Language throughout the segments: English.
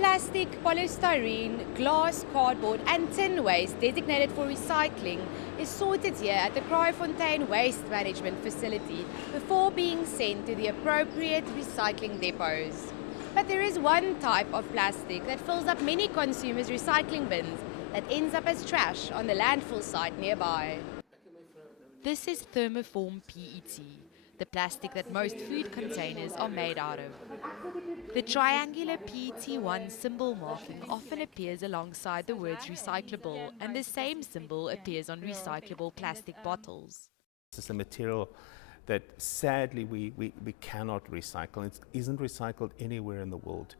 Plastic, polystyrene, glass, cardboard and tin waste designated for recycling is sorted here at the Kraaifontein Waste Management Facility before being sent to the appropriate recycling depots. But there is one type of plastic that fills up many consumers' recycling bins that ends up as trash on the landfill site nearby. This is thermoform PET, the plastic that most food containers are made out of. The triangular PET1 symbol marking often appears alongside the words recyclable, and the same symbol appears on recyclable plastic bottles. This is a material that sadly we cannot recycle. It isn't recycled anywhere in the world.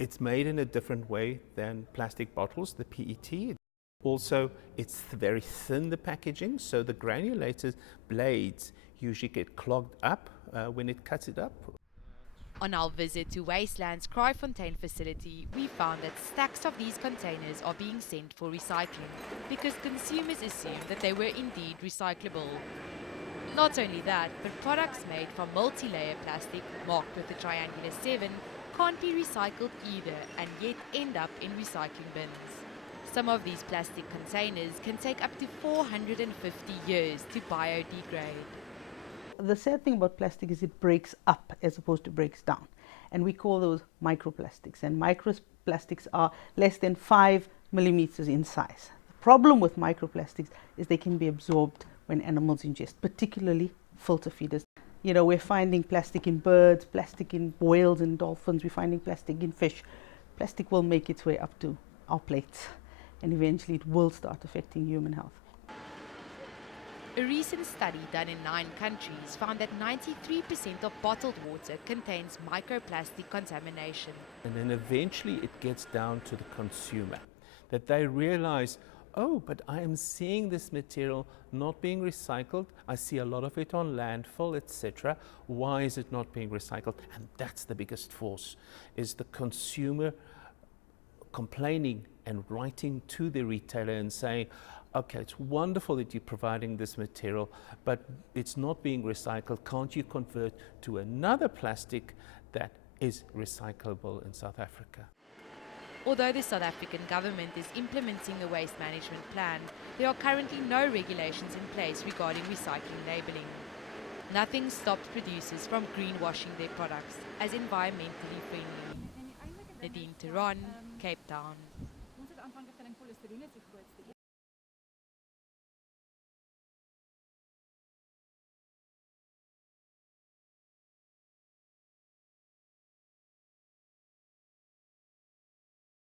It's made in a different way than plastic bottles, the PET. Also, it's very thin, the packaging, so the granulated blades usually get clogged up when it cuts it up. On our visit to Wasteland's Kraaifontein facility, we found that stacks of these containers are being sent for recycling because consumers assume that they were indeed recyclable. Not only that, but products made from multi-layer plastic marked with the triangular 7 can't be recycled either and yet end up in recycling bins. Some of these plastic containers can take up to 450 years to biodegrade. The sad thing about plastic is it breaks up as opposed to breaks down, and we call those microplastics, and microplastics are less than 5 millimeters in size. The problem with microplastics is they can be absorbed when animals ingest, particularly filter feeders. You know, we're finding plastic in birds, plastic in whales and dolphins, we're finding plastic in fish. Plastic will make its way up to our plates, and eventually it will start affecting human health. A recent study done in 9 countries found that 93% of bottled water contains microplastic contamination. And then eventually it gets down to the consumer, that they realize, oh, but I am seeing this material not being recycled. I see a lot of it on landfill, etc. Why is it not being recycled? And that's the biggest force, is the consumer complaining and writing to the retailer and saying, okay, it's wonderful that you're providing this material, but it's not being recycled. Can't you convert to another plastic that is recyclable in South Africa? Although the South African government is implementing the waste management plan, there are currently no regulations in place regarding recycling labelling. Nothing stops producers from greenwashing their products as environmentally friendly. Nadine Tehran, Cape Town.